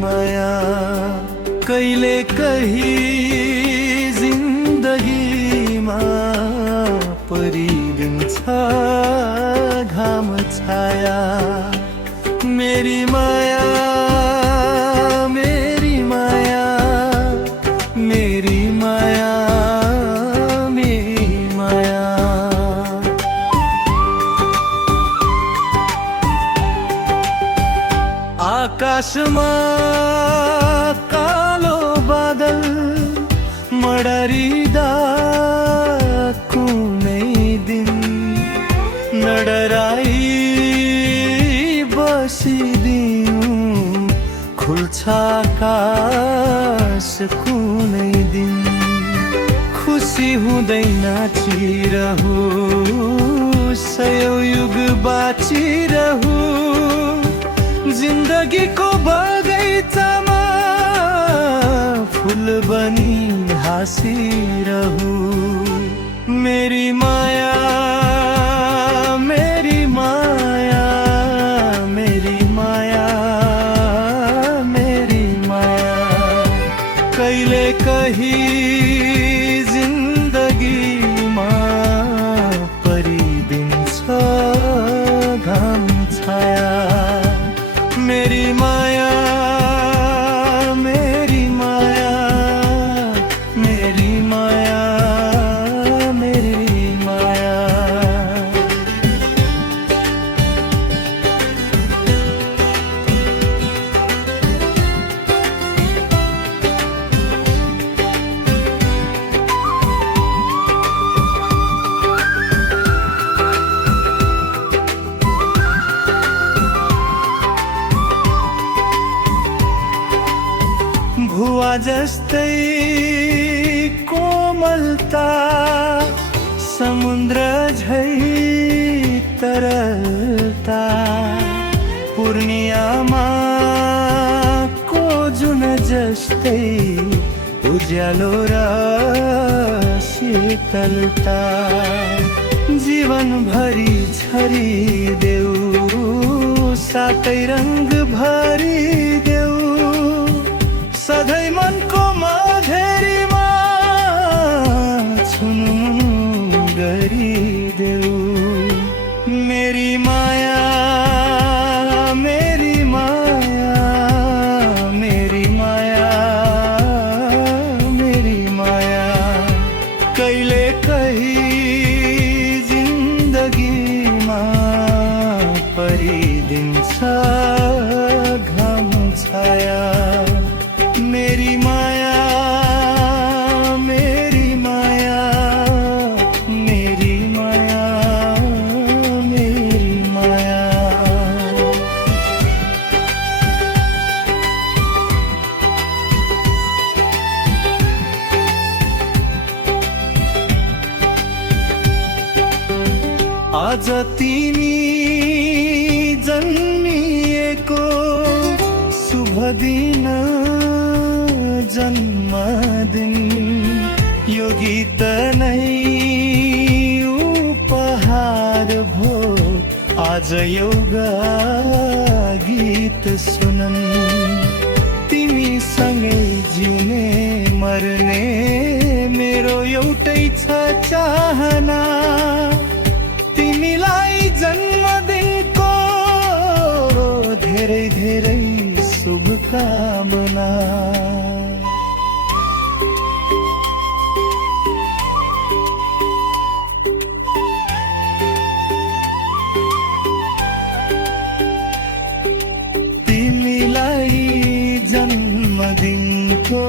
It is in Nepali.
माया कहिले कही जिन्दगीमा परिदिन्छ घाम छाया। मेरी माया मेरी माया मेरी माया मेरी माया। आकाशमा कालो बादल मडरिदा कुनै दिन नडराई बसिदिउँ खुल्छ आकाश कुनै दिन। खुसी हुँदै नाचिरहु सयौं युग बाँचिरहु जिन्दगीको बगैँचामा फुल बनी हाँसिरहु। मेरी माया मेरी माया मेरी माया मेरी माया कहिले कही जिन्दगीमा परिदिन्छ घाम छाया। मेरी माया मेरी माया मेरी माया मेरी माया। भुवा जस्तै कोमलता समुद्र झै तरलता पूर्णियामा को जुन जस्तै उज्यालो र शीतलता जीवनभरि छरिदेऊ सातै रंग भरिदेऊ सधैँ मनको मझेरीमा छुनु गरिदेऊ। मेरी माया मेरी माया मेरी माया मेरी माया कहिले कही जिन्दगीमा परिदिन्छ घाम छाया। मेरी माया मेरी माया मेरी माया मेरी माया। आज तिमी जन्मिएको शुभ दिन जन्मदिन यो गीत नै उपहार भो आज एउटा गीत सुनन्। तिमी सँगै जिउने मर्ने मेरो एउटै छ चाहना तिमीलाई जन्मदिनको धेरै धेरै शुभकामना। तिमीलाई जन्मदिनको